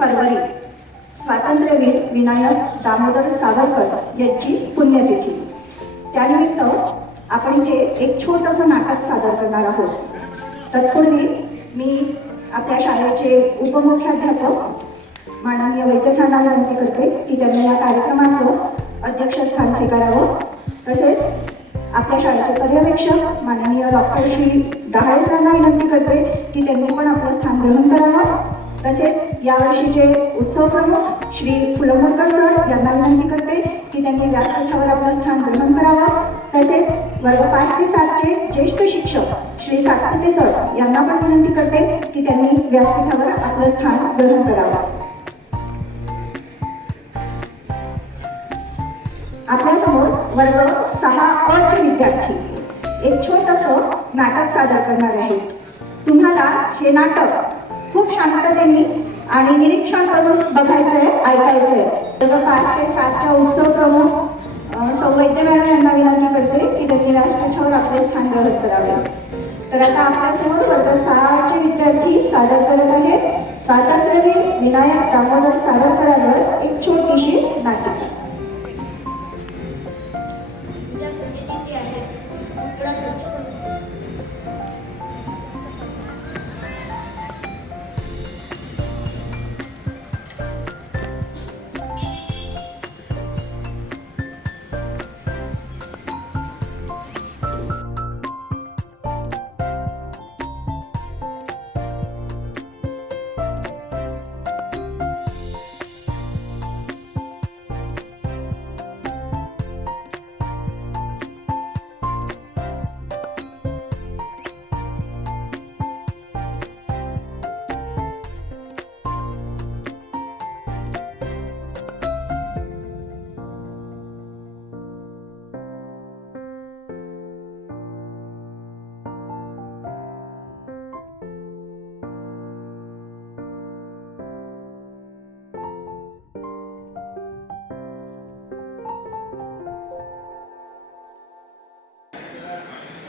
February स्वातंत्र्यवीर विनायक दामोदर सावरकर यांची पुण्यतिथी. त्यानिमित्त आपण इथे एक छोटंसं नाटक सादर करणार आहोत. तत्पूर्वी मी आपल्या शाळेचे उपमुख्याध्यापक माननीय वैद्यसांना विनंती करते की त्यांनी या कार्यक्रमाचं अध्यक्षस्थान स्वीकारावं. तसेच आपल्या शाळेचे पर्यवेक्षक माननीय डॉक्टर श्री डहाळे सरांना विनंती करते की त्यांनी पण आपलं स्थान ग्रहण करावं. तसेच यावर्षीचे उत्सव प्रमुख श्री फुलंबरकर सर यांना विनंती करते की त्यांनी व्यासपीठावर आपलं स्थान ग्रहण करावं. तसेच वर्ग 5 ते 7चे ज्येष्ठ शिक्षक श्री सातपुते सर यांना पण विनंती करते की त्यांनी व्यासपीठावर आपलं स्थान ग्रहण करावं. आपल्यासमोर वर्ग 6 चे विद्यार्थी एक छोटंसं नाटक सादर करणार आहेत. तुम्हाला हे नाटक खूप शांततेने आणि निरीक्षण करून बघायचंय, ऐकायचंय. वर्ग 5 ते 7च्या उत्सव प्रमुख सौ वैद्य मॅडम यांना विनंती करते की त्यांनी व्यासपीठावर आपले स्थान ग्रहण करावे. तर आता आपल्यासमोर वर्ग 6चे विद्यार्थी सादर करत आहेत स्वातंत्र्यवीर विनायक दामोदर सावरकरांवर एक छोटीशी नाटिका.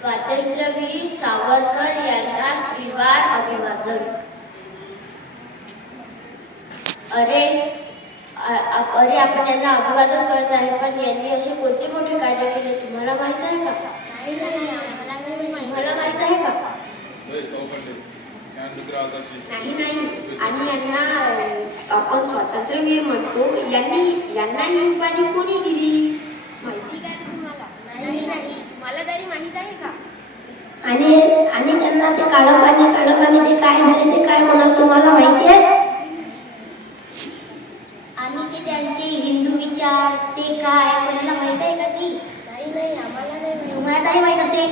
स्वातंत्र्यवीर सावरकर यांना श्रीवार अभिवादन. अरे आपण यांना अभिवादन करत आहे, पण यांनी असे कोणते मोठे कार्य केले तुम्हाला माहित आहे का? तुम्हाला माहित आहे का? नाही. आणि यांना आपण स्वातंत्र्यवीर म्हणतो. यांना ही उपाधी कोणी दिली माहिती काय तुम्हाला? नाही. तुम्हाला तरी माहित आहे का? आणि त्यांना ते काळं पाणी ते काय झाले, ते काय होणार तुम्हाला माहिती आहे? आणि ते त्यांचे हिंदू विचार ते काय कोणाला माहित आहे का? की नाही आम्हाला नाही. तुम्हाला तरी माहित असेल.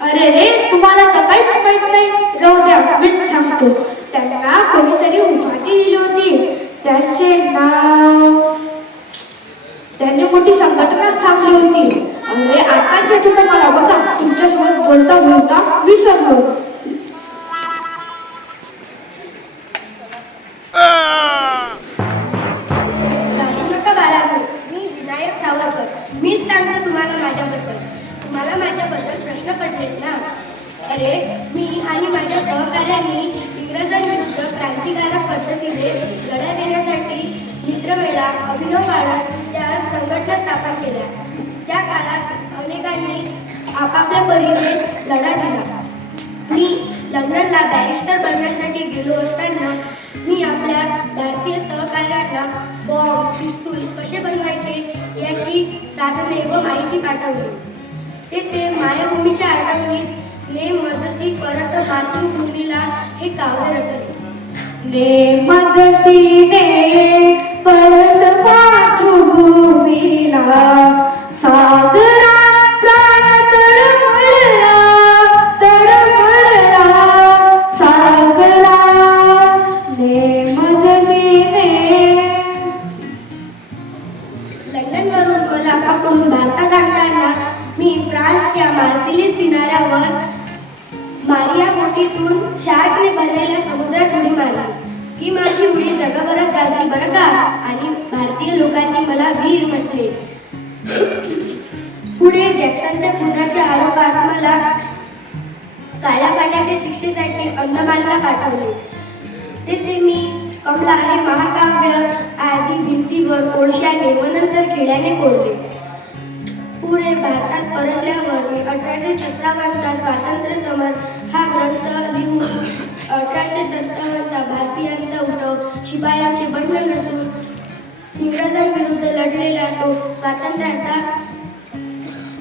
अरे तुम्हाला तर काहीच माहित नाही. राहू द्या, मी सांगतो. त्यांना कोणीतरी उपाधी दिली होती. त्यांचे नाव, त्यांनी मोठी संघटना स्थापली होती. अरे आता ते तुम्हाला बघा, तुमच्यासोबत बोलता विसरलो. नका बाळांनो, मी विनायक सावरकर. मीच सांगतो तुम्हाला माझ्याबद्दल. तुम्हाला माझ्याबद्दल प्रश्न पडलेत ना? अरे मी आणि माझ्या सहकार्यांनी इंग्रजांविरुद्ध क्रांतिकारक पद्धतीने लढा देण्यासाठी मित्रमेळा, अभिनव बाळग त्या संघटना स्थापन केल्या. त्या काळात अनेकांनी आपापल्या परीने लढा दिला. मी लंडनला बॅरिस्टर बनण्यासाठी गेलो असताना मी आपल्या भारतीय सहकार्यांना बॉम्ब, पिस्तूल कसे बनवायचे याची साधने व माहिती पाठवली. ते मायभूमीच्या आठवणीत मदसी परत मातृभूमीला हे काव्य रचले. मदसीने परत मातृभूमीला सागरा प्राण तळमळला सागरा मदसीने. लंडनवरून मला पकडून भारतात आणताना मी फ्रान्सच्या मार्सिलिस किनाऱ्यावर मारिया मोठीतून शार्कने भरलेल्या समुद्रात उडी मारली. ही माझी उडी जगभरात गाजली बरं का. आणि भारतीय लोकांनी मला वीर म्हटले. पुढे जॅक्सनच्या खुनाच्या आरोपात मला काळ्या पाण्याच्या शिक्षेसाठी अंदमानला पाठवले. तेथे मी कमला हे महाकाव्य आधी भिंतीवर कोळशाने व नंतर खिळ्याने कोरले. पुढे भारतात परतल्यावर मी 1857चा स्वातंत्र्य समर हा ग्रंथ लिहून 1857चा भारतीयांचा उठाव शिपायांचे बंड नसून इंग्रजांविरुद्ध लढलेला तो स्वातंत्र्याचा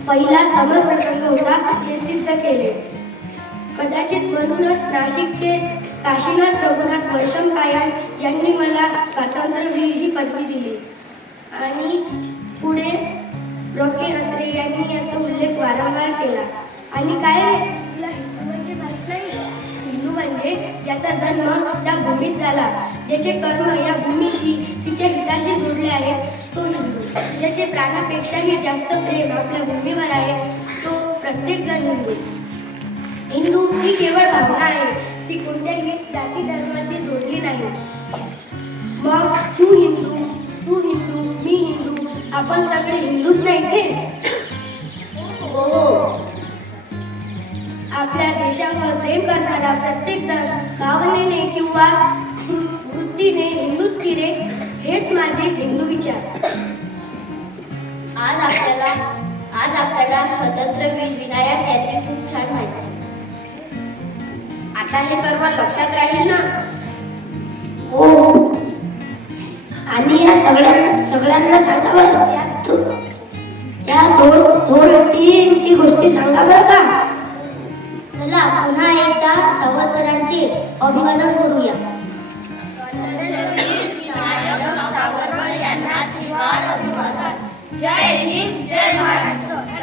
पहिला समर प्रसंग होता हे सिद्ध केले. कदाचित म्हणूनच नाशिकचे काशीनाथ रघुनाथ वर्षमपायान यांनी मला स्वातंत्र्यवीर ही पदवी दिली. आणि पुढे रॉकी अत्रे यांनी याचा उल्लेख वारंवार केला. आणि काय तुला हिंदू म्हणजे माहित नाही? हिंदू म्हणजे ज्याचा जन्म त्या भूमीत झाला, ज्याचे कर्म या भूमीशी तिच्या हिताशी जोडले आहेत तो हिंदू. ज्याचे प्राणापेक्षाही जास्त प्रेम आपल्या भूमीवर आहे तो प्रत्येक जण हिंदू. हिंदू ही केवळ भावना आहे, ती कोणत्याही जाती धर्माशी जोडली नाही. मग तू हिंदू, मी हिंदू, आपण सगळे हिंदूच नाही ते? हो. आपल्या देशावर प्रेम करणारा प्रत्येक जण भावनेने किंवा वृत्तीने हिंदूच की रे, हेच माझे हिंदू विचार. आज आपल्याला स्वातंत्र्यवीर विनायक यांनी खूप छान माहिती. आता हे सर्व लक्षात राहील ना? हो. आणि या सगळ्यांना सांगावं या थोर व्यक्तींची गोष्टी सांगा बरं का. चला पुन्हा एकदा सावरकरांचे अभिवादन करूया. सावरकर यांना अभिवादन. जय हिंद, जय महाराष्ट्र.